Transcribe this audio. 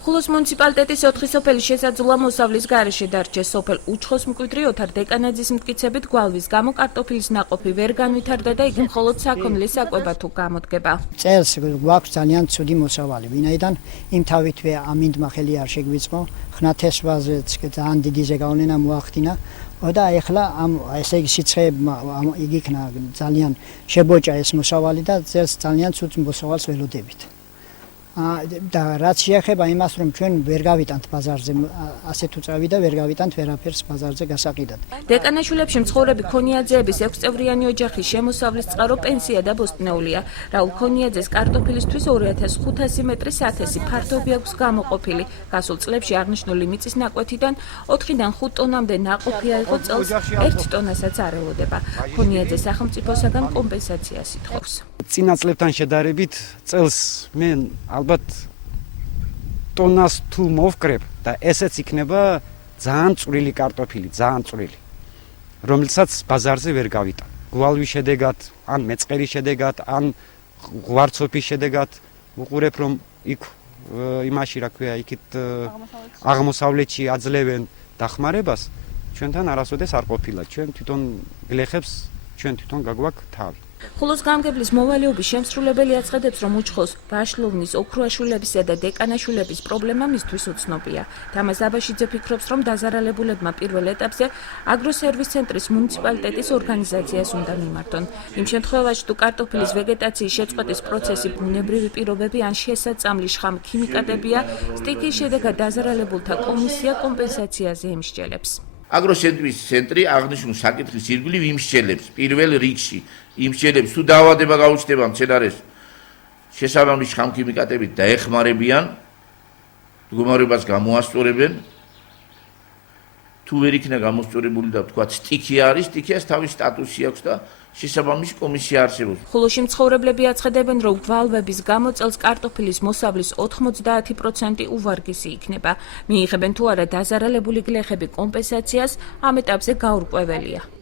ხულოს მუნიციპალიტეტის 4 სოფელი შესაძლოა მოსავლის გარეშე დარჩეს. სოფელ უჩხოს მკვიდრი ოთარ დეკანაძის მტკიცებით გვალვის გამო კარტოფილის ნაყოფი ვერ განვითარდა და იგი მხოლოდ საქონლის საკვებად თუ გამოდგება. წელს გვაქვს ძალიან ცუდი მოსავალი, ვინაიდან იმ თავითვე ამინდმა ხელი არ შეგვიწყო, ხნათესვაზეც ძალიან დიდი ზეგავლენა მოახდინა. და ეხლა ესე იგი სიცხეებმა იგი იქნა ძალიან შებოჭა ეს მოსავალი და წელს ძალიან ცუდ მოსავალს ველოდებით. და რაც შეეხება იმას, რომ ჩვენ ვერ გავიტანთ ბაზარზე, ასე თუ წავიდა, ვერ გავიტანთ ვერაფერს ბაზარზე გასაყიდად. დეკანაშვილებში მცხოვრები ქონიაძეების 6 წევრიანი ოჯახის შემოსავლის წყარო პენსია და ბოსტნეულია. რაულ ქონიაძეს კარტოფილისთვის 2500 მეტრის ათესი ფართობი აქვს გამოყოფილი. გასულ წლებში აღნიშნული მიწის ნაკვეთიდან 4-დან 5 ტონამდე ნაყოფი აიღო წელს 1 ტონასაც არ ელოდება. ქონიაძე სახელმწიფოსაგან კომპენსაციას ითხოვს. წინა წლებთან შედარებით წელს მე ალბათ ტონას თუ მოვკრებ და ესეც იქნება ძალიან წვრილი კარტოფილი, ძალიან წვრილი, რომელსაც ბაზარზე ვერ გავიტან. გვალვის შედეგად, ან მეწყერის შედეგად, ან ღვარცოფის შედეგად უყურებ, რომ იქ იმაში, რა ქვია, იქით აღმოსავლეთში აძლევენ დახმარებას, ჩვენთან არასოდეს არ ყოფილა. ჩვენ თვითონ გლეხებს, ჩვენ თვითონ გაგვაქვს თავი. ხულოს გამგებლის მოვალეობის შემსრულებელი აცხადებს, რომ უჩხოს ვაშლოვნის, ოქროაშვილებისა და დეკანაშვილების პრობლემა მისთვის უცნობია. თამაზ აბაშიძე ფიქრობს, რომ დაზარალებულებმა პირველ ეტაპზე აგროსერვის ცენტრის მუნიციპალიტეტის ორგანიზაციას უნდა მიმართონ. იმ შემთხვევაში, თუ კარტოფილის ვეგეტაციის შეწყვეტის პროცესი ბუნებრივი პირობები ან შესაწამლი შხამ ქიმიკატებია, სტიქიის შედეგად დაზარალებულთა კომისია კომპენსაციაზე იმსჯელებს. აგროსერვის ცენტრი აღნიშნულ საკითხის ირგვლივ იმსჯელებს პირველ რიგში იმსჯელებს თუ დაავადება გაუჩნდება მცენარეს შესაბამისი შხამქიმიკატებით დაეხმარებიან მდგომარეობას გამოასწორებენ თუ ვერ იქნა გამოსწორებული და თქვათ სტიქი არის სტიქიას თავის სტატუსი აქვს და შესაბამისი კომისია არსებობს. ხულოში მცხოვრებლები აცხადებენ, რომ გვალვების გამო წელს კარტოფილის მოსავლის 90% უვარგისი იქნება. მიიღებენ თუ არა დაზარალებული გლეხები კომპენსაციას, ამ ეტაპზე გაურკვეველია.